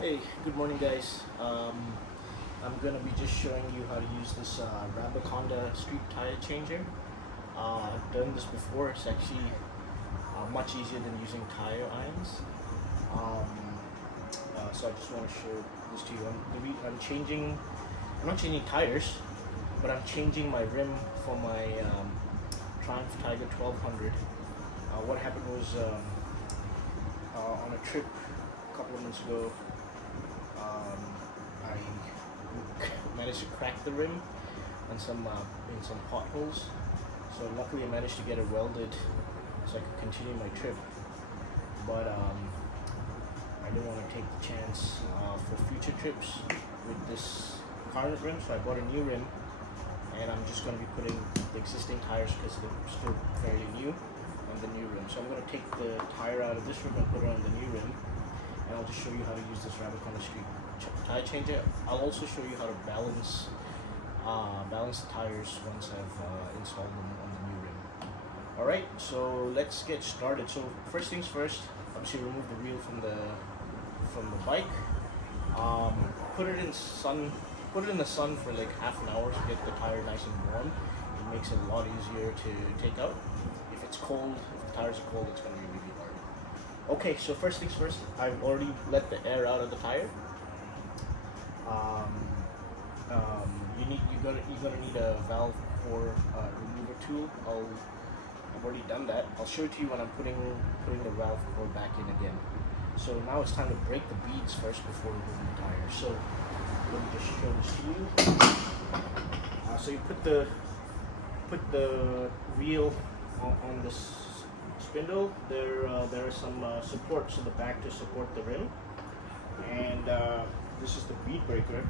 Hey, good morning guys. I'm gonna be just showing you how to use this Rabaconda street tire changer. I've done this before. It's actually much easier than using tire irons. So I just want to show this to you. I'm not changing tires, but I'm changing my rim for my Triumph Tiger 1200. What happened was on a trip a couple of months ago, I managed to crack the rim on some in some potholes. So luckily I managed to get it welded so I could continue my trip. But I didn't want to take the chance for future trips with this current rim, so I bought a new rim, and I'm just going to be putting the existing tires because they're still fairly new on the new rim. So I'm going to take the tire out of this rim and put it on the new rim, and I'll just show you how to use this Rabaconda street tire changer. I'll also show you how to balance the tires once I've installed them on the new rim. Alright, so let's get started. So first things first, obviously remove the wheel from the bike. Put it in the sun for like half an hour to get the tire nice and warm. It makes it a lot easier to take out. If it's cold, if the tires are cold, it's going to be really hard. Okay, so first things first, I've already let the air out of the tire. You're gonna need a valve for remover tool. I've already done that. I'll show it to you when I'm putting the valve core back in again. So now it's time to break the beads first before removing the tire. So let me just show this to you. So you put the wheel on this spindle. There are some supports in the back to support the rim, and this is the bead breaker.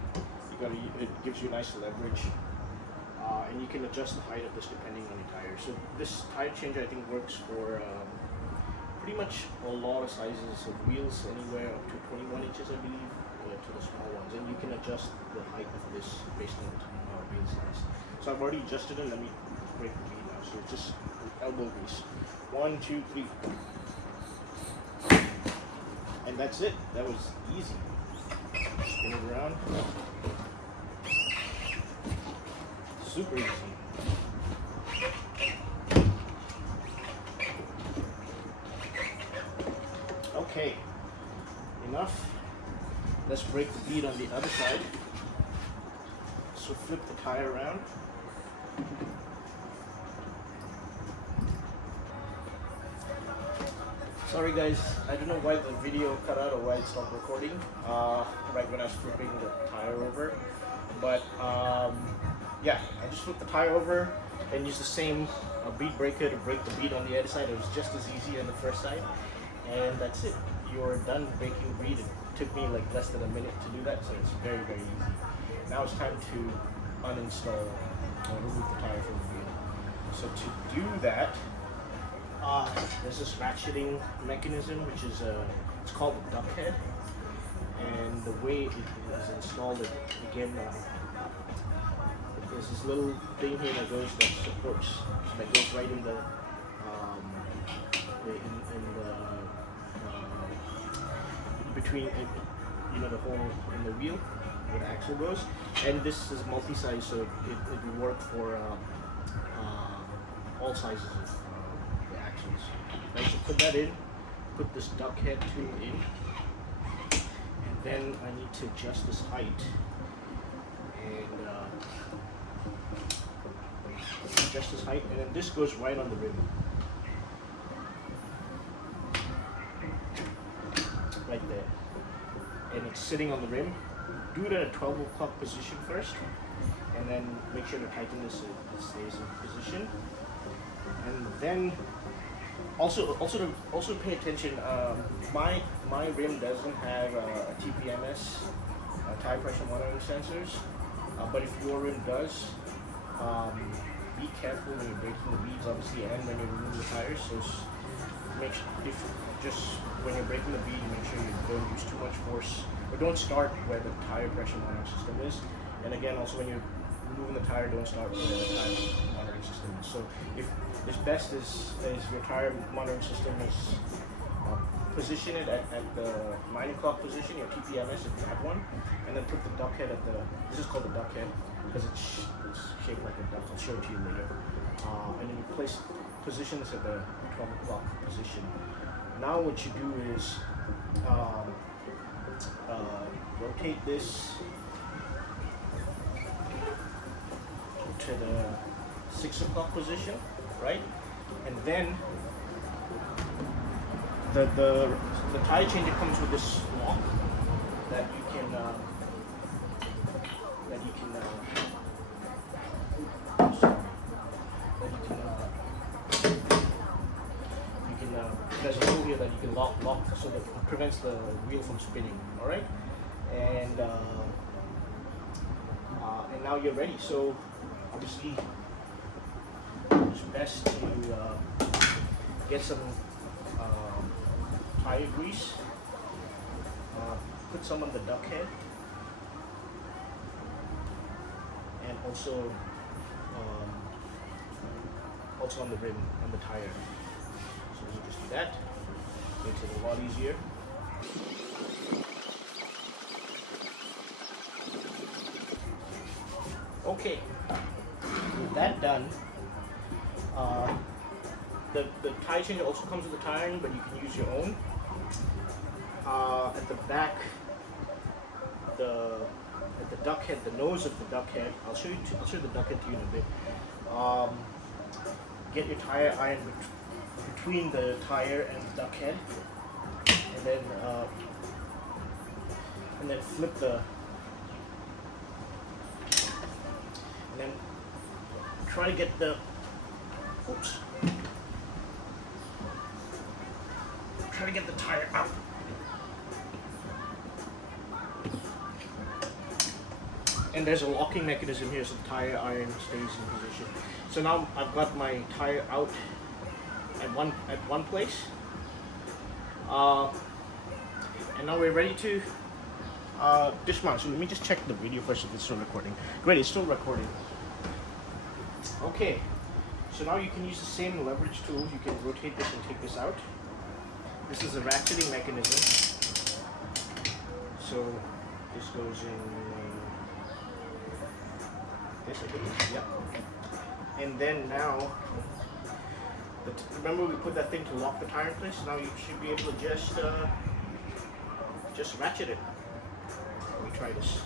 It gives you nice leverage, and you can adjust the height of this depending on your tire. So this tire changer I think works for pretty much a lot of sizes of wheels, anywhere up to 21 inches I believe, to the small ones, and you can adjust the height of this based on the wheel size. So I've already adjusted it. Let me break the bead now. So it's just elbow grease. 1, 2, 3, and that's it. That was easy. Spin it around. Super easy. Okay, enough. Let's break the bead on the other side. So flip the tire around. Sorry guys, I don't know why the video cut out or why it stopped recording right when I was flipping the tire over. But yeah, I just flipped the tire over and used the same bead breaker to break the bead on the other side. It was just as easy on the first side, and that's it. You're done breaking the bead. It took me like less than a minute to do that, so it's very, very easy. Now it's time to uninstall or remove the tire from the wheel. So to do that, there's this ratcheting mechanism, which is it's called the duck head, and the way it is installed, again, there's this little thing here that goes right in the between it, the hole in the wheel where the axle goes, and this is multi-size, so it will work for all sizes of the axles. Right, so put that in, put this duck head tool in, and then I need to adjust this height, and adjust this height, and then this goes right on the rim. Right there. And it's sitting on the rim. Do it at a 12 o'clock position first, and then make sure to tighten this so it stays in position. And then also pay attention. My rim doesn't have a TPMS, tire pressure monitoring sensors, but if your rim does, be careful when you're breaking the beads, obviously, and when you remove the tires. So when you're breaking the bead, make sure you don't use too much force, or don't start where the tire pressure monitoring system is. And again, also when you're removing the tire, don't start where the tire monitoring system is. So if it's best is your tire monitoring system is position it at the 9 o'clock position, your TPMS if you have one, and then put the duck head at the, this is called the duck head because it's shaped like a duck. I'll show it to you later. And then you position this at the 12 o'clock position. Now what you do is rotate this to the 6 o'clock position, right? And then the tire changer comes with this lock that you can there's a hole here that you can lock so that it prevents the wheel from spinning. All right, and now you're ready. So obviously it's best to get some tire grease, put some on the duck head, and also on the rim and the tire. So you just do that, makes it a lot easier. Okay, with that done, the tire changer also comes with a tire iron, but you can use your own. At the back, at the duck head, the nose of the duck head, I'll show the duck head to you in a bit. Get your tire iron between the tire and the duck head, and then flip and then try to get the tire out. And there's a locking mechanism here so the tire iron stays in position. So now I've got my tire out at one place, and now we're ready to dismount. So let me just check the video first if it's still recording. Great, it's still recording. Okay, so now you can use the same leverage tool. You can rotate this and take this out. This is a ratcheting mechanism. So this goes in this, I believe. Yep. And then now, remember we put that thing to lock the tire in place? Now you should be able to just ratchet it. Let me try this.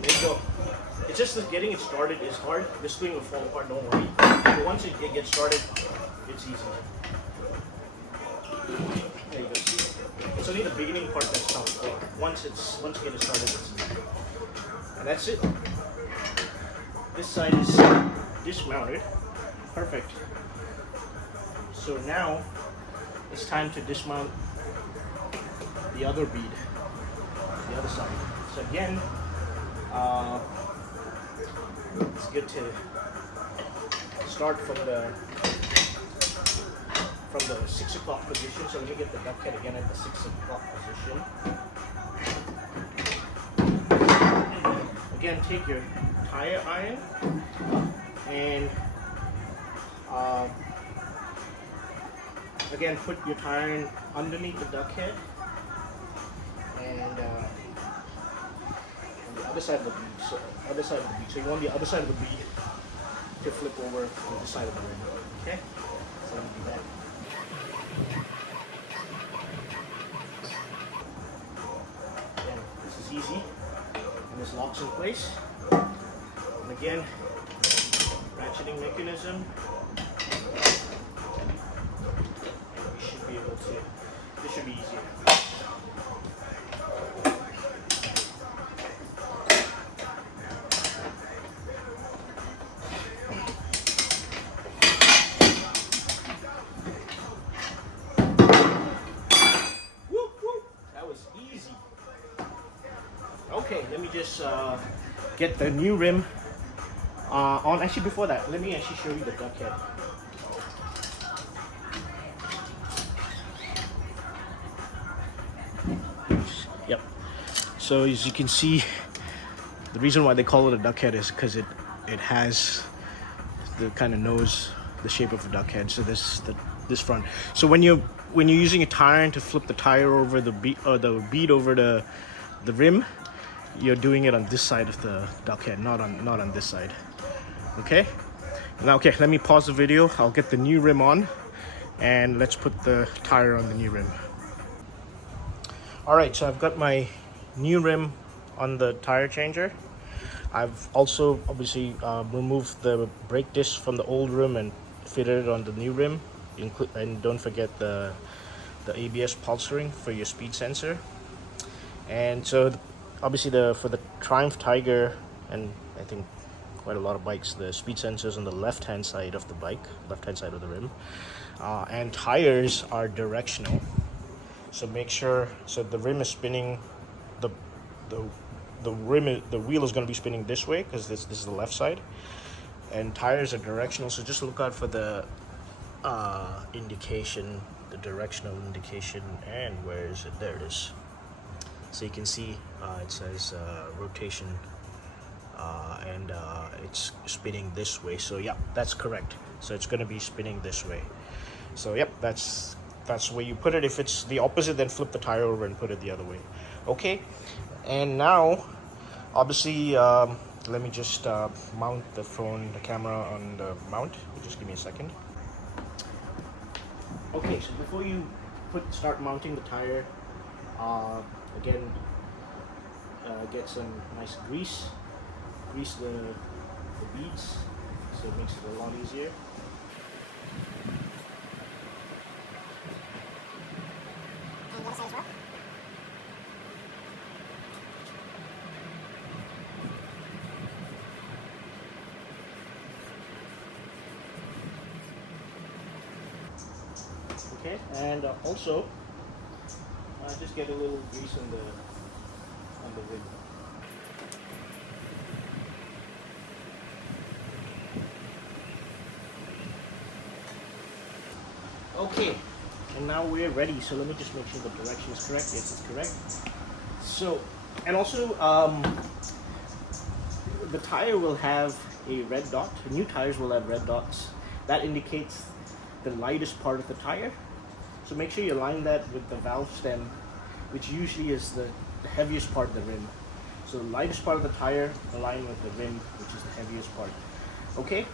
There you go. It's just that getting it started is hard. This thing will fall apart, don't worry. But once it gets started, it's easy. There you go. It's only the beginning part that's tough. Like once you get it started, it's easy. And that's it. This side is dismounted. Perfect. So now it's time to dismount the other bead, the other side. So again, it's good to start from the 6 o'clock position. So let me get the duck head again at the 6 o'clock position. Again, take your tire iron and again put your tire iron underneath the duck head and on the other side of the bead. So you want the other side of the bead to flip over on the side of the rim. Okay? So let me do that. Again, this is easy. And this locks in place. And again, ratcheting mechanism. You should be able to, this should be easier. Okay, let me just get the new rim on. Actually, before that, let me actually show you the duck head. So as you can see, the reason why they call it a duck head is because it has the kind of nose, the shape of a duck head. So this front. So when you're using a tire iron to flip the tire over the bead over the rim, you're doing it on this side of the duck head, not on this side. Okay. Now, okay, let me pause the video. I'll get the new rim on, and let's put the tire on the new rim. All right, so I've got my new rim on the tire changer. I've also obviously removed the brake disc from the old rim and fitted it on the new rim. And don't forget the ABS pulse ring for your speed sensor. And so obviously for the Triumph Tiger, and I think quite a lot of bikes, the speed sensors on the left hand side of the bike, left hand side of the rim, and tires are directional. So make sure, so the rim is spinning, the wheel is going to be spinning this way because this is the left side, and tires are directional. So just look out for the indication, the directional indication. And where is it? There it is. So you can see it says rotation, and it's spinning this way. So yeah, that's correct. So it's going to be spinning this way. So yep, that's the way you put it. If it's the opposite, then flip the tire over and put it the other way. Okay. And now obviously let me just mount the camera on the mount. Just give me a second. Okay, so before you start mounting the tire, again, get some nice grease the beads, so it makes it a lot easier. Okay, and also just get a little grease on the rim. Okay, and now we're ready. So let me just make sure the direction is correct. Yes, it's correct. So, and also the tire will have a red dot. New tires will have red dots. That indicates the lightest part of the tire. So make sure you align that with the valve stem, which usually is the heaviest part of the rim. So the lightest part of the tire align with the rim, which is the heaviest part. Okay,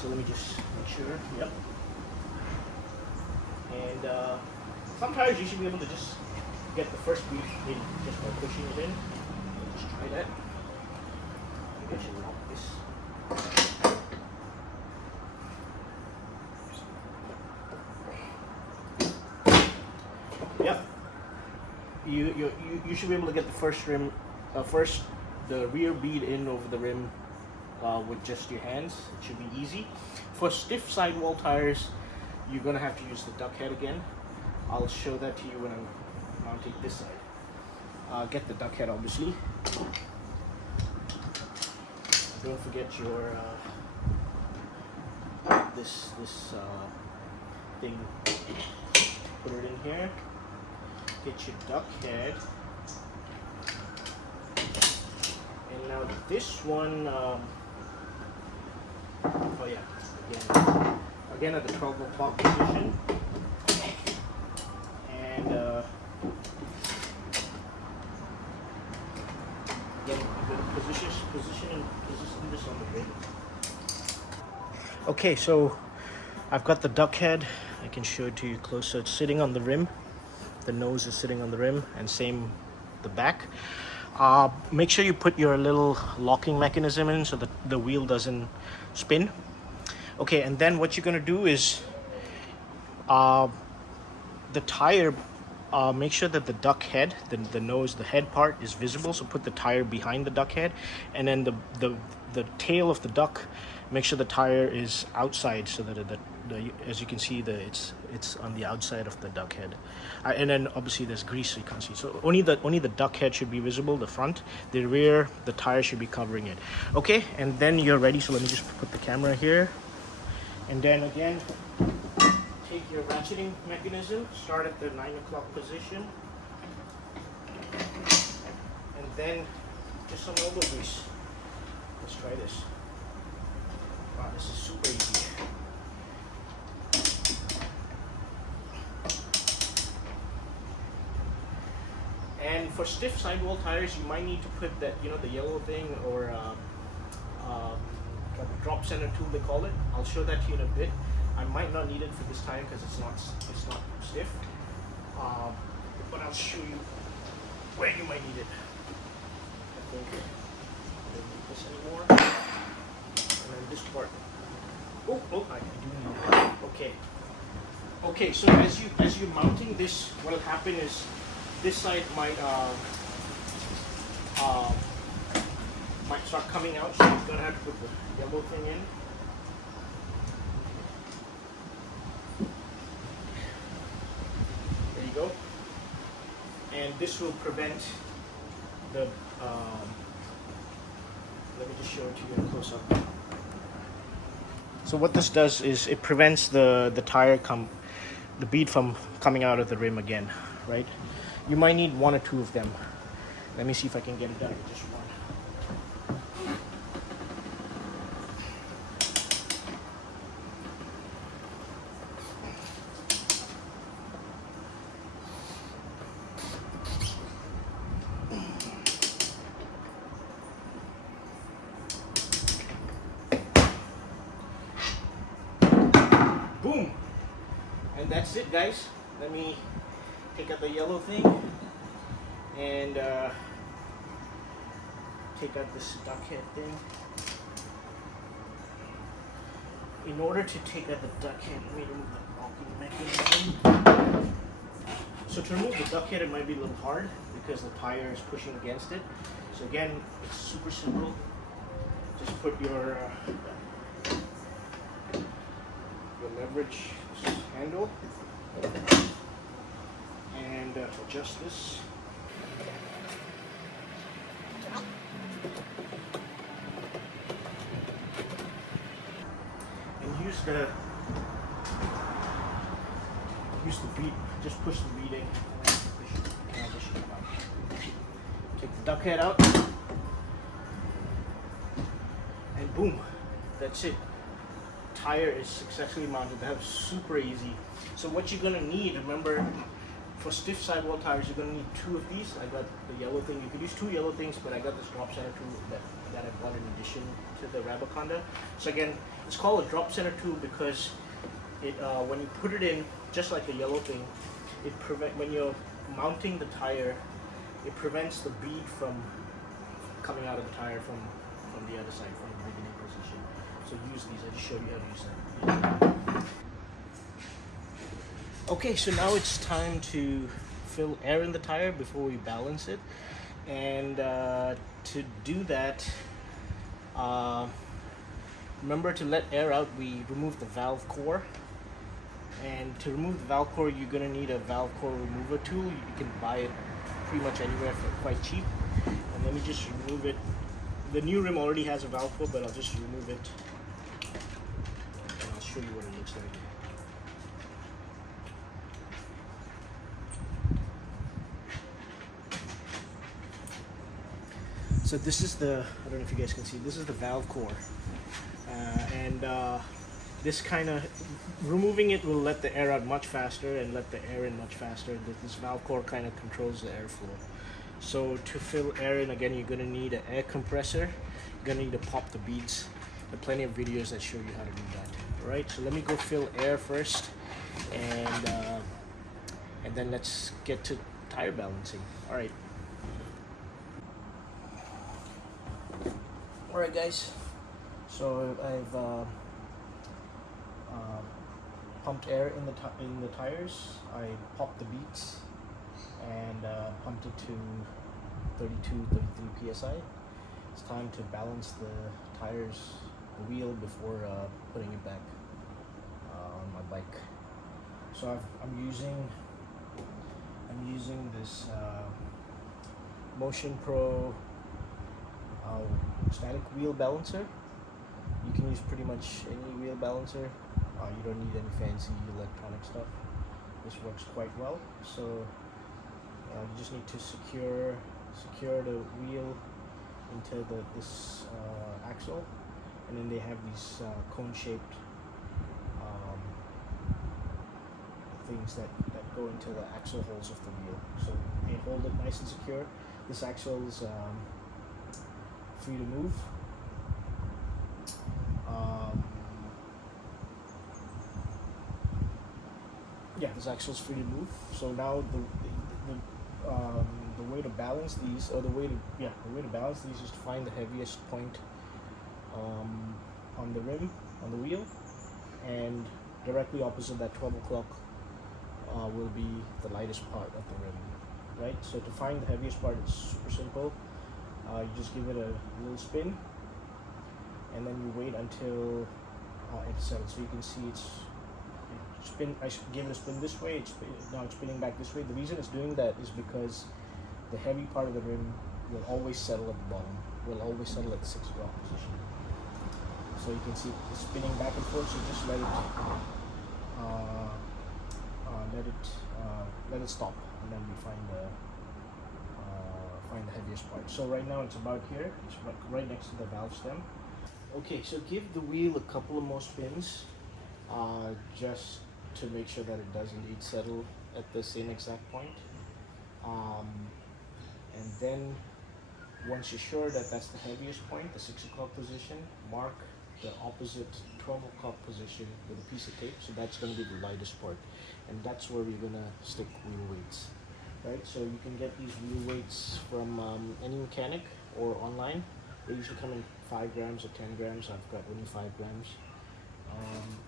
so let me just make sure. Yep. And some tires you should be able to just get the first bead in just by pushing it in. Let's try that. Maybe I should lock this. Yep. You should be able to get the first rim, the rear bead in over the rim with just your hands. It should be easy. For stiff sidewall tires, you're gonna have to use the duck head again. I'll show that to you when I'm mounting this side. Get the duck head, obviously. Don't forget your this thing. Put it in here. Get your duck head. And now this one. Oh yeah. Again at the 12 o'clock position. And again, you're going to position this on the rim. Okay, so I've got the duck head. I can show it to you closer. It's sitting on the rim. The nose is sitting on the rim, and same the back. Make sure you put your little locking mechanism in so that the wheel doesn't spin. Okay, and then what you're going to do is the tire, make sure that the duck head, the nose, the head part is visible. So put the tire behind the duck head, and then the tail of the duck, make sure the tire is outside so that as you can see, it's on the outside of the duck head. And then obviously there's grease, so you can't see. So only the duck head should be visible, the front. The rear, the tire should be covering it. Okay, and then you're ready. So let me just put the camera here. And then again, take your ratcheting mechanism, start at the 9 o'clock position, and then just some elbow grease. Let's try this. Wow, this is super easy. And for stiff sidewall tires, you might need to put that, the yellow thing, or drop center tool they call it. I'll show that to you in a bit. I might not need it for this tire because it's not stiff. But I'll show you where you might need it. I think I don't need this anymore. And then this part. Oh, I do need it. Okay. Okay, so as you're mounting this, what'll happen is this side might start coming out, so you're gonna have to put the yellow thing in. There you go. And this will prevent the. Let me just show it to you in close up. So what this does is it prevents the bead from coming out of the rim again, right? You might need one or two of them. Let me see if I can get it down to just one. Boom! And that's it, guys. Let me take out the yellow thing and take out this duck head thing. In order to take out the duck head, let me remove the locking mechanism. So to remove the duck head, it might be a little hard because the tire is pushing against it. So again, it's super simple. Just put your leverage handle and adjust this. And use the bead, just push the bead in. Take the duck head out and boom, that's it. Tire is successfully mounted. That's super easy. So what you're gonna need, remember, for stiff sidewall tires, you're gonna need two of these. I got the yellow thing. You could use two yellow things, but I got this drop center tool that I bought in addition to the Rabaconda. So again, it's called a drop center tool because it when you put it in, just like the yellow thing, when you're mounting the tire, it prevents the bead from coming out of the tire from the other side, from the beginning position. So use these. I just showed you how to use them. Okay, so now it's time to fill air in the tire before we balance it. And to do that, remember to let air out, we remove the valve core. And to remove the valve core, you're going to need a valve core remover tool. You can buy it pretty much anywhere for quite cheap. And let me just remove it. The new rim already has a valve core, but I'll just remove it. And I'll show you what it looks like. So this is the, I don't know if you guys can see, this is the valve core. This kind of, removing it will let the air out much faster and let the air in much faster. This valve core kind of controls the airflow. So to fill air in, again, you're going to need an air compressor. You're going to need to pop the beads. There are plenty of videos that show you how to do that. All right, so let me go fill air first, and then let's get to tire balancing. All right. All right, guys. So I've pumped air in the tires. I popped the beads and pumped it to 32, 33 psi. It's time to balance the tires, the wheel, before putting it back on my bike. So I'm using this Motion Pro static wheel balancer. You can use pretty much any wheel balancer. You don't need any fancy electronic stuff. This works quite well. So you just need to secure secure the wheel into this axle, and then they have these cone-shaped things that go into the axle holes of the wheel. So they hold it nice and secure. This axle is free to move. Yeah, this axle is free to move. So now the way to balance these, or the way to balance these is to find the heaviest point on the rim, on the wheel, and directly opposite that 12 o'clock will be the lightest part of the rim, right? So to find the heaviest part, it's super simple. You just give it a little spin, and then you wait until it settles. So you can see it's spin. I gave it a spin this way. Now it's spinning back this way. The reason it's doing that is because the heavy part of the rim will always settle at the bottom. Will always settle at the 6 o'clock position. So you can see it's spinning back and forth. So just let it stop, and then we find the heaviest part. So right now it's about here. It's right next to the valve stem. Okay, so give the wheel a couple of more spins, just to make sure that it does indeed settle at the same exact point. And then once you're sure that that's the heaviest point, the 6 o'clock position, mark the opposite 12 o'clock position with a piece of tape. So that's going to be the lightest part, and that's where we're going to stick wheel weights, right? So you can get these wheel weights from any mechanic or online. They usually come in 5 grams or 10 grams. I've got only 5 grams.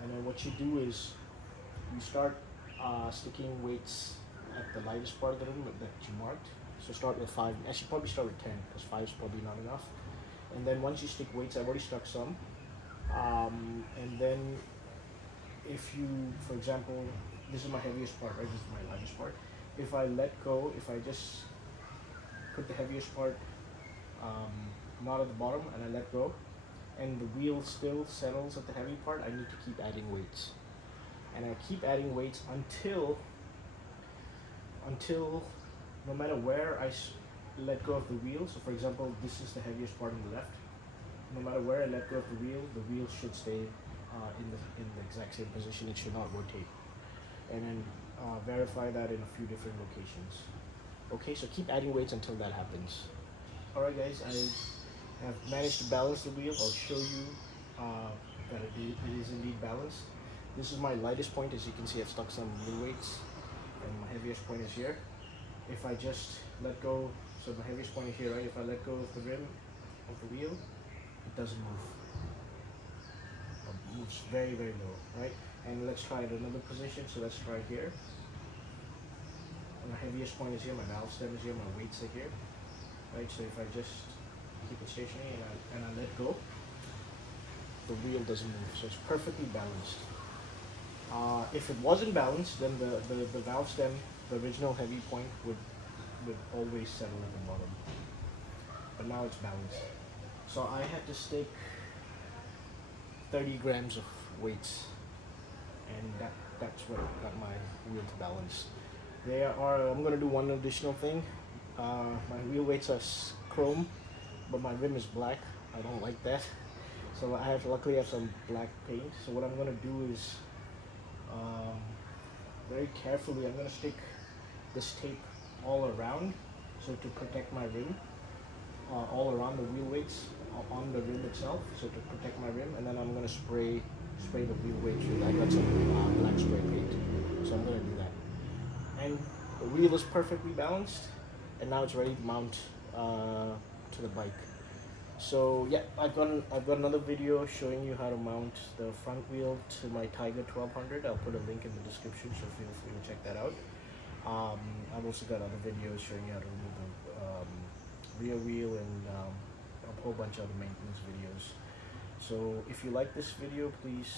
And then what you do is you start sticking weights at the lightest part of the rim that you marked. So start with 5. I should probably start with 10 because 5 is probably not enough. And then once you stick weights, I've already stuck some. And then if you, for example, this is my heaviest part, right? This is my lightest part. If I let go, if I just put the heaviest part not at the bottom and I let go, and the wheel still settles at the heavy part, I need to keep adding weights. And I keep adding weights until no matter where I let go of the wheel. So for example, this is the heaviest part on the left. No matter where I let go of the wheel should stay in the exact same position. It should not rotate. And then verify that in a few different locations. Okay, so keep adding weights until that happens. Alright guys, I have managed to balance the wheel. I'll show you that it is indeed balanced. This is my lightest point. As you can see, I've stuck some wheel weights, and my heaviest point is here. If I just let go, so my heaviest point is here, right? If I let go of the rim of the wheel, it doesn't move. It moves very, very low, right? And let's try it another position. So let's try here. And my heaviest point is here, my valve stem is here, my weights are here, right? So if I just keep it stationary and I let go, the wheel doesn't move. So it's perfectly balanced. If it wasn't balanced, then the valve stem, the original heavy point, would always settle at the bottom. But now it's balanced. So I had to stick 30 grams of weights, and that's what got my wheel to balance. I'm gonna do one additional thing. My wheel weights are chrome, but my rim is black. I don't like that. So luckily I have some black paint. So what I'm gonna do is, very carefully, I'm gonna stick this tape all around, so to protect my rim, all around the wheel weights on the rim itself, so to protect my rim. And then I'm gonna spray the wheel weights with, I got some black spray paint, so I'm gonna do that. And the wheel is perfectly balanced, and now it's ready to mount to the bike. So yeah, I've got another video showing you how to mount the front wheel to my Tiger 1200. I'll put a link in the description, so feel free to check that out. I've also got other videos showing you how to remove the rear wheel, and a whole bunch of other maintenance videos. So if you like this video, please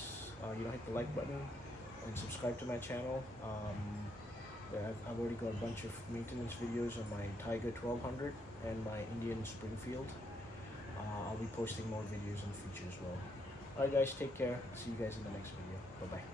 hit the like button and subscribe to my channel. I've already got a bunch of maintenance videos on my Tiger 1200 and my Indian Springfield. I'll be posting more videos in the future as well. Alright guys, take care. See you guys in the next video. Bye bye.